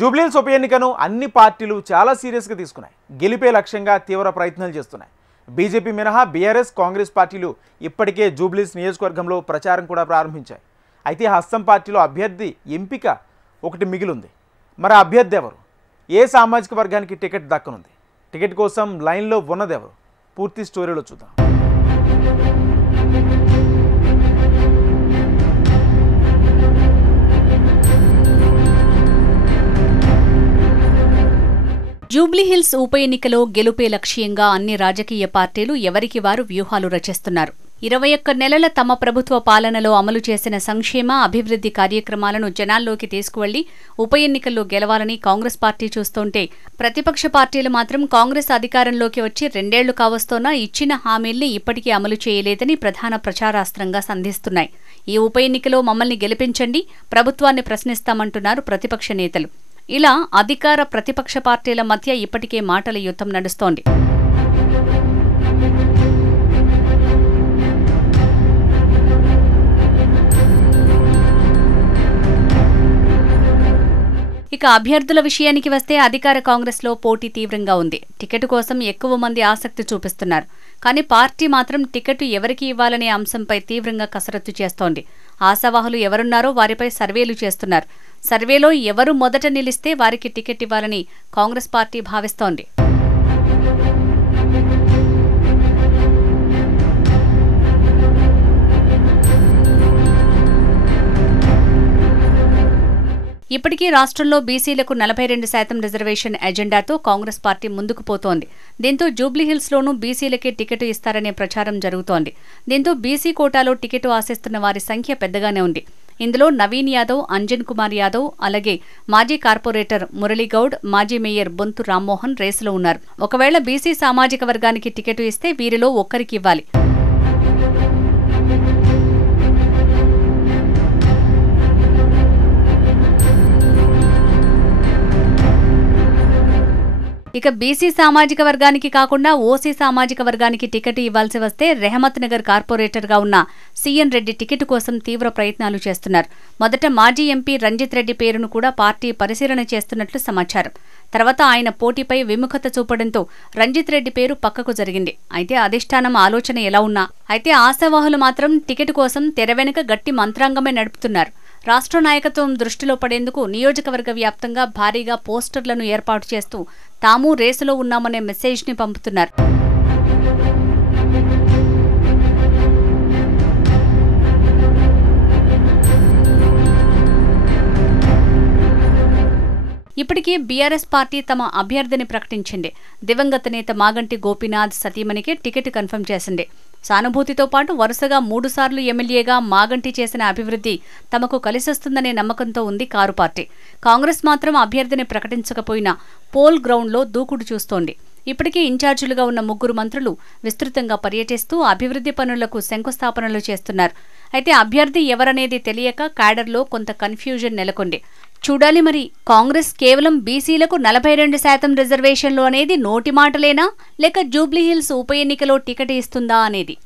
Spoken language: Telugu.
జూబ్లీహిల్స్ ఉప ఎన్నికను అన్ని పార్టీలు చాలా సీరియస్గా తీసుకున్నాయి. గెలిపే లక్ష్యంగా తీవ్ర ప్రయత్నాలు చేస్తున్నాయి. బీజేపీ మినహా బీఆర్ఎస్, కాంగ్రెస్ పార్టీలు ఇప్పటికే జూబ్లీహిల్స్ నియోజకవర్గంలో ప్రచారం కూడా ప్రారంభించాయి. అయితే హస్తం పార్టీలో అభ్యర్థి ఎంపిక ఒకటి మిగిలింది. మరి అభ్యర్థి ఎవరు? ఏ సామాజిక వర్గానికి టికెట్ దక్కనుంది? టికెట్ కోసం లైన్లో ఉన్నదెవరు? పూర్తి స్టోరీలో చూద్దాం. జూబ్లీహిల్స్ ఉప ఎన్నికలో గెలుపే లక్ష్యంగా అన్ని రాజకీయ పార్టీలు ఎవరికి వారు వ్యూహాలు రచిస్తున్నారు. 21 నెలల తమ ప్రభుత్వ పాలనలో అమలు చేసిన సంక్షేమ, అభివృద్ధి కార్యక్రమాలను జనాల్లోకి తీసుకువెళ్లి ఉప ఎన్నికల్లో గెలవాలని కాంగ్రెస్ పార్టీ చూస్తుంటే, ప్రతిపక్ష పార్టీలు మాత్రం కాంగ్రెస్ అధికారంలోకి వచ్చి 2 ఏళ్లు కావస్తోన్నా ఇచ్చిన హామీల్ని ఇప్పటికీ అమలు చేయలేదని ప్రధాన ప్రచారాస్త్రంగా సంధిస్తున్నాయి. ఈ ఉప ఎన్నికలో మమ్మల్ని గెలిపించండి, ప్రభుత్వాన్ని ప్రశ్నిస్తామంటున్నారు ప్రతిపక్ష నేతలు. ఇలా అధికార ప్రతిపక్ష పార్టీల మధ్య ఇప్పటికే మాటల యుద్ధం నడుస్తోంది. ఇక అభ్యర్థుల విషయానికి వస్తే అధికార కాంగ్రెస్లో పోటీ తీవ్రంగా ఉంది. టికెట్ కోసం ఎక్కువ మంది ఆసక్తి చూపిస్తున్నారు. కానీ పార్టీ మాత్రం టికెట్ ఎవరికి ఇవ్వాలనే అంశంపై తీవ్రంగా కసరత్తు చేస్తోంది. ఆశావాహులు ఎవరున్నారో వారిపై సర్వేలు చేస్తున్నారు. సర్వేలో ఎవరు మొదట నిలిస్తే వారికి టికెట్ ఇవ్వాలని కాంగ్రెస్ పార్టీ భావిస్తోంది. ఇప్పటికీ రాష్ట్రంలో బీసీలకు 42% రిజర్వేషన్ ఎజెండాతో కాంగ్రెస్ పార్టీ ముందుకు పోతోంది. దీంతో జూబ్లీహిల్స్లోనూ బీసీలకే టికెట్ ఇస్తారనే ప్రచారం జరుగుతోంది. దీంతో బీసీ కోటాలో టికెట్ ఆశిస్తున్న వారి సంఖ్య పెద్దగానే ఉంది. ఇందులో నవీన్ యాదవ్, అంజన్ కుమార్ యాదవ్, అలాగే మాజీ కార్పొరేటర్ మురళీగౌడ్, మాజీ మేయర్ బొంతు రామ్మోహన్ రేసులో ఉన్నారు. ఒకవేళ బీసీ సామాజిక వర్గానికి టికెట్ ఇస్తే వీరిలో ఒక్కరికి ఇవ్వాలి. ఇక బీసీ సామాజిక వర్గానికి కాకుండా ఓసీ సామాజిక వర్గానికి టికెట్ ఇవ్వాల్సి వస్తే రెహమత్ నగర్ కార్పొరేటర్గా ఉన్న సీఎన్ రెడ్డి టికెట్ కోసం తీవ్ర ప్రయత్నాలు చేస్తున్నారు. మొదట మాజీ ఎంపీ రంజిత్ రెడ్డి పేరును కూడా పార్టీ పరిశీలన చేస్తున్నట్లు సమాచారం. తర్వాత ఆయన పోటీపై విముఖత చూపడంతో రంజిత్ రెడ్డి పేరు పక్కకు జరిగింది. అయితే అధిష్టానం ఆలోచన ఎలా ఉన్నా అయితే ఆశావాహులు మాత్రం టికెట్ కోసం తెర వెనుక గట్టి మంత్రాంగమే నడుపుతున్నారు. రాష్ట్ర నాయకత్వం దృష్టిలో పడేందుకు నియోజకవర్గ వ్యాప్తంగా భారీగా పోస్టర్లను ఏర్పాటు చేస్తూ తాము రేసులో ఉన్నామనే మెసేజ్ని పంపుతున్నారు. ఇప్పటికే బీఆర్ఎస్ పార్టీ తమ అభ్యర్థిని ప్రకటించింది. దివంగత నేత మాగంటి గోపీనాథ్ సతీమణికి టికెట్ కన్ఫర్మ్ చేసింది. సానుభూతితో పాటు వరుసగా 3 సార్లు ఎమ్మెల్యేగా మాగంటి చేసిన అభివృద్ధి తమకు కలిసొస్తుందనే నమ్మకంతో ఉంది కారు పార్టీ. కాంగ్రెస్ మాత్రం అభ్యర్థిని ప్రకటించకపోయినా పోల్ గ్రౌండ్లో దూకుడు చూస్తోంది. ఇప్పటికే ఇన్ఛార్జీలుగా ఉన్న 3 మంత్రులు విస్తృతంగా పర్యటిస్తూ అభివృద్ధి పనులకు శంకుస్థాపనలు చేస్తున్నారు. అయితే అభ్యర్థి ఎవరనేది తెలియక క్యాడర్లో కొంత కన్ఫ్యూజన్ నెలకొంది. చూడాలి మరి కాంగ్రెస్ కేవలం బీసీలకు 42% రిజర్వేషన్లు అనేది నోటి మాటలేనా, లేక జూబ్లీహిల్స్ ఉప ఎన్నికలో టికెట్ ఇస్తుందా అనేది.